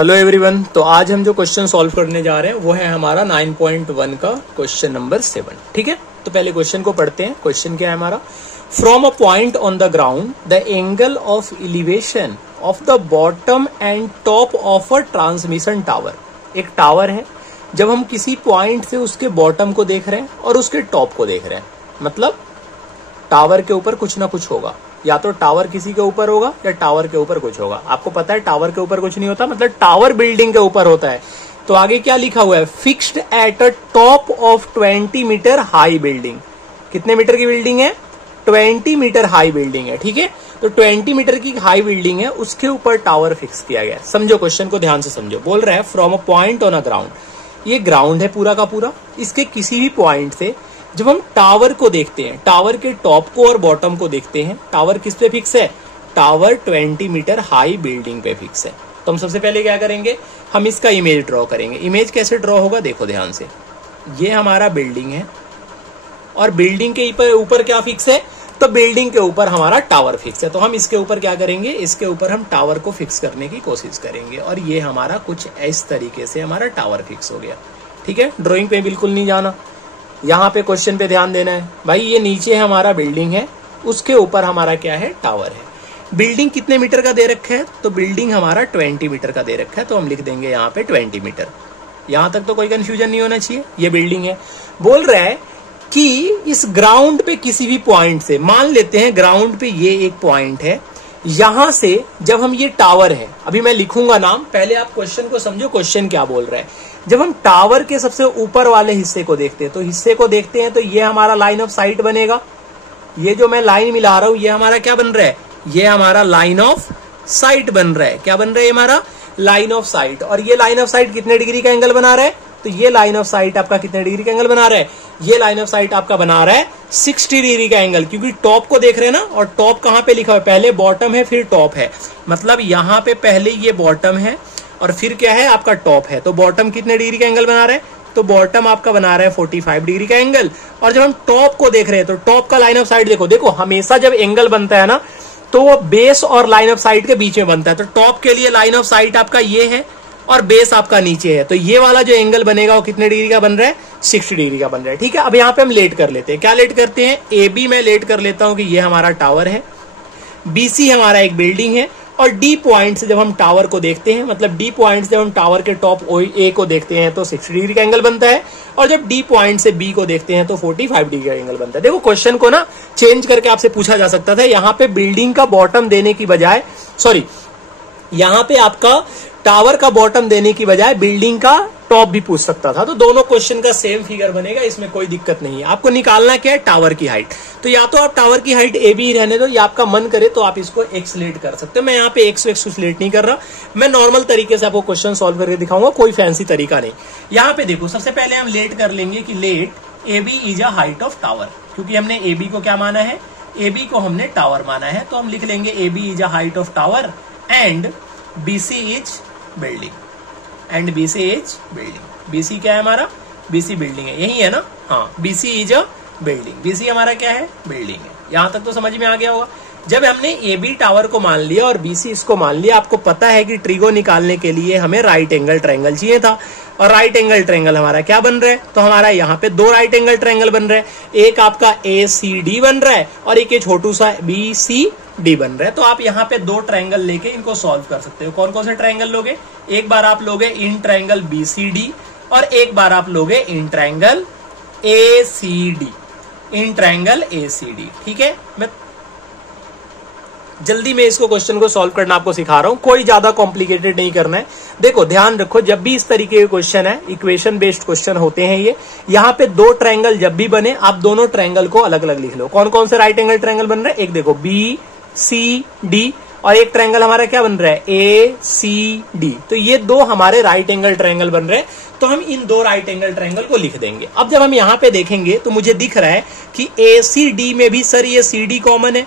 Hello everyone. तो आज हम जो क्वेश्चन सॉल्व करने जा रहे हैं वो है हमारा 9.1 का क्वेश्चन नंबर 7। ठीक है, तो पहले क्वेश्चन को पढ़ते हैं। क्वेश्चन क्या है हमारा, from a point on the ground the angle of elevation of the bottom and top of a transmission tower. एक टावर है, जब हम किसी पॉइंट से उसके बॉटम को देख रहे हैं और उसके टॉप को देख रहे हैं, मतलब टावर के ऊपर कुछ ना कुछ होगा, या तो टावर किसी के ऊपर होगा या टावर के ऊपर कुछ होगा। आपको पता है टावर के ऊपर कुछ नहीं होता, मतलब टावर बिल्डिंग के ऊपर होता है। तो आगे क्या लिखा हुआ है, fixed at a top of 20 metre high building. कितने मीटर की बिल्डिंग है, 20 मीटर हाई बिल्डिंग है। ठीक है, तो 20 मीटर की हाई बिल्डिंग है, उसके ऊपर टावर फिक्स किया गया है। समझो क्वेश्चन को ध्यान से समझो। बोल रहा है from a point on a ground, ये ग्राउंड है पूरा का पूरा, इसके किसी भी पॉइंट से जब हम टावर को देखते हैं, टावर के टॉप को और बॉटम को देखते हैं, टावर किस पे फिक्स है, टावर 20 मीटर हाई बिल्डिंग पे फिक्स है। तो हम सबसे पहले क्या करेंगे, हम इसका इमेज ड्रॉ करेंगे। इमेज कैसे ड्रॉ होगा, देखो ध्यान से। ये हमारा बिल्डिंग है और बिल्डिंग के ऊपर क्या फिक्स है, तो बिल्डिंग के ऊपर हमारा टावर फिक्स है। तो हम इसके ऊपर क्या करेंगे, इसके ऊपर हम टावर को फिक्स करने की कोशिश करेंगे और ये हमारा कुछ इस तरीके से हमारा टावर फिक्स हो गया। ठीक है, ड्रॉइंग पे बिल्कुल नहीं जाना, यहाँ पे क्वेश्चन पे ध्यान देना है। भाई ये नीचे हमारा बिल्डिंग है, उसके ऊपर हमारा क्या है, टावर है। बिल्डिंग कितने मीटर का दे रखा है, तो बिल्डिंग हमारा 20 मीटर का दे रखा है, तो हम लिख देंगे यहाँ पे 20 मीटर। यहाँ तक तो कोई कंफ्यूजन नहीं होना चाहिए। ये बिल्डिंग है। बोल रहा है कि इस ग्राउंड पे किसी भी पॉइंट से, मान लेते हैं ग्राउंड पे ये एक पॉइंट है, यहां से जब हम, ये टावर है, अभी मैं लिखूंगा नाम, पहले आप क्वेश्चन को समझो क्वेश्चन क्या बोल रहा है। जब हम टावर के सबसे ऊपर वाले हिस्से को देखते हैं, तो हिस्से को देखते हैं तो ये हमारा लाइन ऑफ साइट बनेगा। ये जो मैं लाइन मिला रहा हूं ये हमारा क्या बन रहा है, ये हमारा लाइन ऑफ साइट बन रहा है। क्या बन रहा है, हमारा लाइन ऑफ साइट। और ये लाइन ऑफ साइट कितने डिग्री का एंगल बना रहा है, तो ये लाइन ऑफ साइट आपका कितने डिग्री का एंगल बना रहा है, ये लाइन ऑफ साइट आपका बना रहा है 60 डिग्री का एंगल, क्योंकि टॉप को देख रहे हैं ना। और टॉप कहां पे लिखा हुआ है, पहले बॉटम है फिर टॉप है, मतलब यहां पे पहले ये बॉटम है और फिर क्या है आपका टॉप है। तो बॉटम कितने डिग्री का एंगल बना रहा है, तो बॉटम आपका बना रहा है 45 डिग्री का एंगल। और जब हम टॉप को देख रहे हैं तो टॉप का लाइन ऑफ साइट देखो, देखो हमेशा जब एंगल बनता है ना तो वो बेस और लाइन ऑफ साइट के बीच में बनता है। तो टॉप के लिए लाइन ऑफ साइट आपका ये है और बेस आपका नीचे है, तो ये वाला जो एंगल बनेगा वो कितने डिग्री का बन रहा है, 60 डिग्री का बन रहा है। ठीक है, अब यहाँ पे हम लेट कर लेते हैं। क्या लेट करते हैं, ए बी में लेट कर लेता हूं कि ये हमारा टावर है, बीसी हमारा एक बिल्डिंग है, और डी पॉइंट से जब हम टावर को देखते हैं, मतलब डी पॉइंट से जब हम टावर के टॉप ए को देखते हैं तो 60 डिग्री का एंगल बनता है, और जब डी पॉइंट से बी को देखते हैं तो 45 डिग्री का एंगल बनता है। देखो क्वेश्चन को ना चेंज करके आपसे पूछा जा सकता था, यहाँ पे बिल्डिंग का बॉटम देने की बजाय, सॉरी यहाँ पे आपका टावर का बॉटम देने की बजाय बिल्डिंग का टॉप भी पूछ सकता था। तो दोनों क्वेश्चन का सेम फिगर बनेगा, इसमें कोई दिक्कत नहीं है। आपको निकालना क्या है, टावर की हाइट। तो या तो आप टावर की हाइट ए बी रहने दो, या आपका मन करे तो आप इसको एक्स लेट कर सकते हो। मैं यहाँ पे एक्स लेट नहीं कर रहा, मैं नॉर्मल तरीके से आपको क्वेश्चन सॉल्व करके दिखाऊंगा, कोई फैंसी तरीका नहीं। यहाँ पे देखो, सबसे पहले हम लेट कर लेंगे कि let A B is a height of tower, क्योंकि हमने ए बी को क्या माना है, ए बी को हमने टावर माना है। तो हम लिख लेंगे A B is a height of tower and BC is building, and BC is building. BC क्या है हमारा, बीसी बिल्डिंग है, यही है ना, हाँ, BC is a building, BC हमारा क्या है, बिल्डिंग है। यहां तक तो समझ में आ गया होगा। जब हमने ए बी टावर को मान लिया और बीसी इसको मान लिया, आपको पता है कि ट्रिगो निकालने के लिए हमें राइट एंगल ट्रायंगल चाहिए था, और राइट एंगल ट्रायंगल हमारा क्या बन रहा है, तो हमारा यहाँ पे दो राइट एंगल ट्रायंगल बन रहे हैं, एक आपका ए सी डी बन रहा है और एक ये छोटू सा बी सी डी बन रहा है। तो आप यहाँ पे दो ट्रायंगल लेके इनको सॉल्व कर सकते हो। कौन कौन से ट्रायंगल लोगे, एक बार आप लोगे in triangle B C D, और एक बार आप लोगे in triangle A C D, in triangle A C D. ठीक है, मैं जल्दी में इसको क्वेश्चन को सॉल्व करना आपको सिखा रहा हूं, कोई ज्यादा कॉम्प्लिकेटेड नहीं करना है। देखो ध्यान रखो, जब भी इस तरीके के क्वेश्चन है, इक्वेशन बेस्ड क्वेश्चन होते हैं ये, यहाँ पे दो ट्रायंगल जब भी बने, आप दोनों ट्रायंगल को अलग अलग लिख लो। कौन कौन से राइट एंगल ट्रायंगल बन रहे हैं, एक देखो बी सी डी, और एक ट्रायंगल हमारा क्या बन रहा है, ए सी डी। तो ये दो हमारे राइट एंगल ट्रायंगल बन रहे हैं, तो हम इन दो राइट एंगल ट्रायंगल को लिख देंगे। अब जब हम यहाँ पे देखेंगे तो मुझे दिख रहा है कि ए सी डी में भी सर ये सी डी कॉमन है,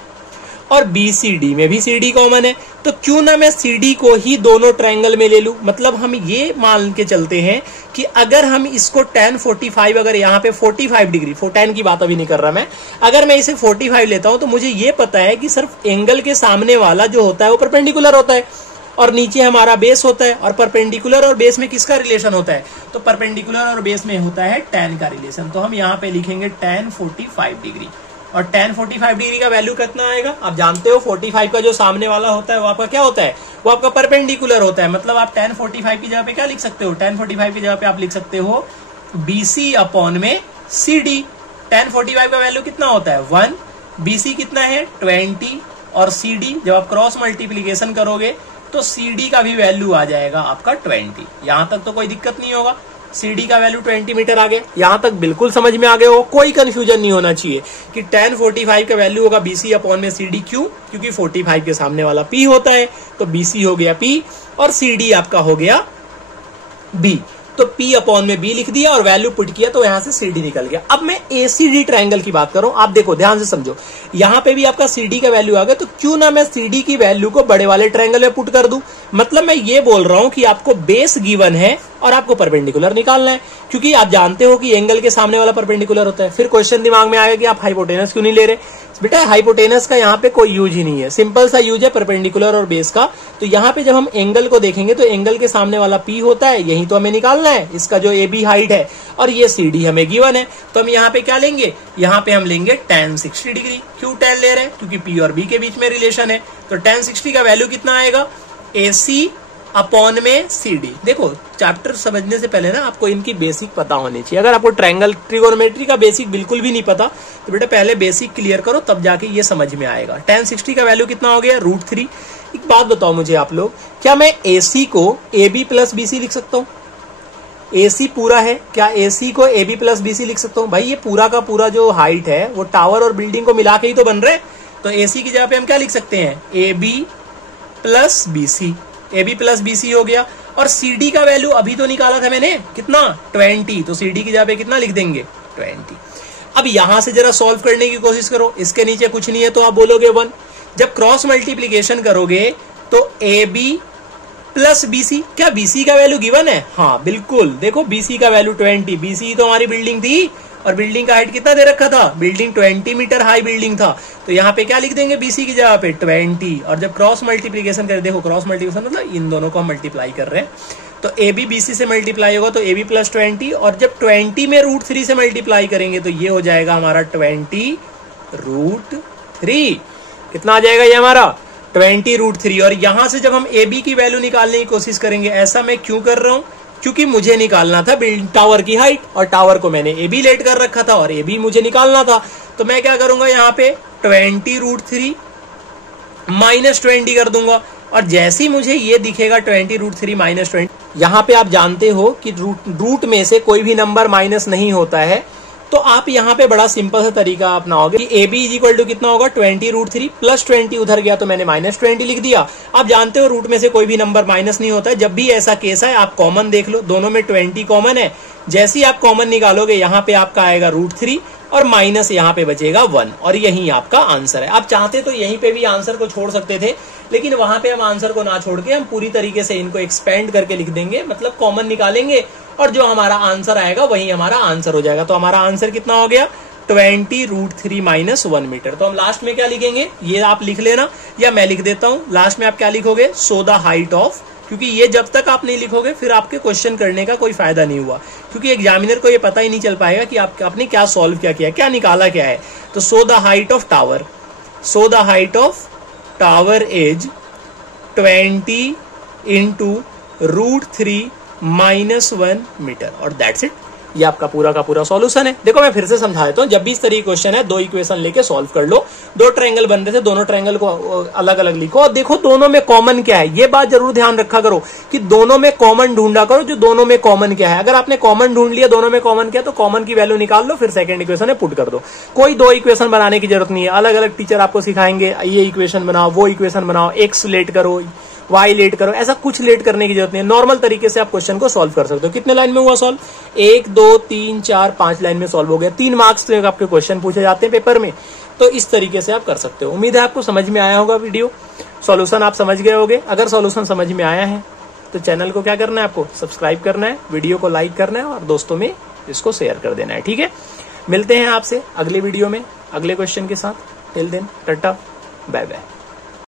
और BCD में भी CD कॉमन है, तो क्यों ना मैं CD को ही दोनों ट्रायंगल में ले लूं। मतलब हम ये मान के चलते हैं कि अगर हम इसको tan 45, अगर यहाँ पे 45 डिग्री, tan की बात अभी नहीं कर रहा मैं, अगर मैं इसे 45 लेता हूं तो मुझे ये पता है कि सिर्फ एंगल के सामने वाला जो होता है वो परपेंडिकुलर होता है, और नीचे हमारा बेस होता है, और परपेंडिकुलर और बेस में किसका रिलेशन होता है, तो परपेंडिकुलर और बेस में होता है tan का रिलेशन। तो हम यहाँ पे लिखेंगे tan 45 डिग्री, और tan 45 डिग्री का वैल्यू कितना आएगा, आप जानते हो 45 का जो सामने वाला होता है वो आपका क्या होता है, वो आपका परपेंडिकुलर होता है। मतलब आप tan 45 की जगह पे क्या लिख सकते हो, tan 45 की जगह पे आप लिख सकते हो BC अपॉन में CD। tan 45 का वैल्यू कितना होता है 1, BC कितना है 20, और CD जब आप क्रॉस मल्टीप्लीकेशन करोगे तो CD का भी वैल्यू आ जाएगा आपका 20। यहां तक तो कोई दिक्कत नहीं होगा, CD का वैल्यू 20 मीटर आ गया, यहां तक बिल्कुल समझ में आ गए हो, कोई कंफ्यूजन नहीं होना चाहिए कि tan 45 का वैल्यू होगा BC अपॉन में CD। क्यों, क्योंकि 45 के सामने वाला P होता है, तो BC हो गया P और CD आपका हो गया B। तो P अपॉन में B लिख दिया और वैल्यू पुट किया तो यहां से CD निकल गया। अब मैं ACD ट्रायंगल की बात कर रहा हूं, आप देखो ध्यान से समझो, यहां पे भी आपका CD का वैल्यू आ गया, तो क्यों ना मैं CD की वैल्यू को बड़े वाले ट्रायंगल में पुट कर दूं। मतलब मैं ये बोल रहा हूं कि आपको बेस गिवन है और आपको परपेंडिकुलर निकालना है, क्योंकि आप जानते हो कि एंगल के सामने वाला परपेंडिकुलर होता है। फिर क्वेश्चन दिमाग में आएगा कि आप हाइपोटेनस क्यों नहीं ले रहे। बेटा हाइपोटेनस का यहाँ पे कोई यूज ही नहीं है, सिंपल सा यूज है परपेंडिकुलर और बेस का। तो यहाँ पे जब हम एंगल को देखेंगे तो एंगल के सामने वाला P होता है, यही तो हमें निकालना है, इसका जो AB हाइट है, और ये CD हमें गिवन है। तो हम यहाँ पे क्या लेंगे, यहाँ पे हम लेंगे tan 60 डिग्री। क्यों tan ले रहे हैं, क्योंकि P और B के बीच में रिलेशन है। तो tan 60 का वैल्यू कितना आएगा, AC अपॉन में CD। देखो चैप्टर समझने से पहले ना आपको इनकी बेसिक पता होनी चाहिए। अगर आपको ट्रायंगल ट्रिगोनोमेट्री का बेसिक बिल्कुल भी नहीं पता तो बेटा पहले बेसिक क्लियर करो, तब जाके ये समझ में आएगा। tan 60 का वैल्यू कितना हो गया √3। एक बात बताओ मुझे आप लोग, क्या मैं AC को AB प्लस BC लिख सकता हूँ। AC पूरा है, क्या AC को AB प्लस BC लिख सकता हूँ। भाई ये पूरा का पूरा जो हाइट है वो टावर और बिल्डिंग को मिला के ही तो बन रहे हैं। तो AC की जगह पे हम क्या लिख सकते हैं, AB plus BC। AB plus BC हो गया, और CD का वैल्यू अभी तो निकाला था मैंने, कितना 20। तो CD की जगह पे कितना लिख देंगे 20। अब यहां से जरा सॉल्व करने की कोशिश करो, इसके नीचे कुछ नहीं है तो आप बोलोगे 1। जब क्रॉस मल्टीप्लीकेशन करोगे तो AB प्लस BC, क्या BC का वैल्यू गिवन है, हाँ बिल्कुल। देखो BC का वैल्यू 20, BC तो हमारी बिल्डिंग थी, और बिल्डिंग का हाइट कितना दे रखा था, बिल्डिंग 20 मीटर हाई बिल्डिंग था। तो यहाँ पे क्या लिख देंगे BC की जगह पे 20, और जब क्रॉस मल्टीप्लीकेशन करें, देखो क्रॉस मल्टीप्लीकेशन मतलब इन दोनों को हम मल्टीप्लाई कर रहे हैं, तो AB BC से मल्टीप्लाई होगा तो AB प्लस 20, और जब 20 में √3 से मल्टीप्लाई करेंगे तो ये हो जाएगा हमारा 20 √3। कितना आ जाएगा ये हमारा 20 √3। और यहां से जब हम AB की वैल्यू निकालने की कोशिश करेंगे, ऐसा मैं क्यों कर रहा हूं, क्योंकि मुझे निकालना था टावर की हाइट, और टावर को मैंने AB लेट कर रखा था और AB मुझे निकालना था। तो मैं क्या करूंगा, यहाँ पे 20 √3 माइनस 20 कर दूंगा, और जैसे ही मुझे ये दिखेगा 20 √3 माइनस 20, यहाँ पे आप जानते हो कि रूट में से कोई भी नंबर माइनस नहीं होता है, तो आप यहाँ पे बड़ा सिंपल सा तरीका अपनाओगे कि AB इज इक्वल टू कितना होगा 20 √3 प्लस 20 उधर गया तो मैंने माइनस 20 लिख दिया। आप जानते हो रूट में से कोई भी नंबर माइनस नहीं होता है। जब भी ऐसा केस है आप कॉमन देख लो, दोनों में 20 कॉमन है, जैसे ही आप कॉमन निकालोगे यहाँ पे आपका आएगा √3 और माइनस यहाँ पे बचेगा 1, और यही आपका आंसर है। आप चाहते तो यहीं पे भी आंसर को छोड़ सकते थे, लेकिन वहां पे हम आंसर को ना छोड़ के हम पूरी तरीके से इनको एक्सपेंड करके लिख देंगे, मतलब कॉमन निकालेंगे और जो हमारा आंसर आएगा वही हमारा आंसर हो जाएगा। तो हमारा आंसर कितना हो गया 20 √3 माइनस 1 मीटर। तो हम लास्ट में क्या लिखेंगे, ये आप लिख लेना या मैं लिख देता हूं। लास्ट में आप क्या लिखोगे, सो द हाइट ऑफ, क्योंकि ये जब तक आप नहीं लिखोगे फिर आपके क्वेश्चन करने का कोई फायदा नहीं हुआ, क्योंकि एग्जामिनर को ये पता ही नहीं चल पाएगा कि आपने क्या सॉल्व क्या किया, क्या निकाला क्या है। तो so the height of tower, so the height of tower is 20 into √3 minus 1 metre, और दैट्स इट। ये आपका पूरा का पूरा सॉल्यूशन है। देखो मैं फिर से समझा देता हूँ, जब भी इस तरह की क्वेश्चन है 2 इक्वेशन लेके सॉल्व कर लो। 2 ट्रायंगल बन रहे थे, दोनों ट्रायंगल को अलग अलग लिखो और देखो दोनों में कॉमन क्या है। ये बात जरूर ध्यान रखा करो कि दोनों में कॉमन ढूंढा करो, जो दोनों में कॉमन क्या है। अगर आपने कॉमन ढूंढ लिया दोनों में कॉमन क्या है, तो कॉमन की वैल्यू निकाल लो, फिर सेकंड इक्वेशन में पुट कर दो। कोई 2 इक्वेशन बनाने की जरूरत नहीं है, अलग अलग टीचर आपको सिखाएंगे, ये इक्वेशन बनाओ, वो इक्वेशन बनाओ, एक्स लेट करो, वाई लेट करो, ऐसा कुछ लेट करने की जरूरत नहीं है। नॉर्मल तरीके से आप क्वेश्चन को सॉल्व कर सकते हो। कितने लाइन में हुआ सॉल्व, 1 2 3 4 5 लाइन में सॉल्व हो गया। 3 मार्क्स से आपके क्वेश्चन पूछे जाते हैं पेपर में, तो इस तरीके से आप कर सकते हो। उम्मीद है आपको समझ में आया होगा, वीडियो सॉल्यूशन आप समझ गए होगे। अगर सॉल्यूशन समझ में आया है तो चैनल को क्या करना है, आपको सब्सक्राइब करना है, वीडियो को लाइक करना है और दोस्तों में इसको शेयर कर देना है। ठीक है, मिलते हैं आपसे अगले वीडियो में अगले क्वेश्चन के साथ। Till then tata bye bye.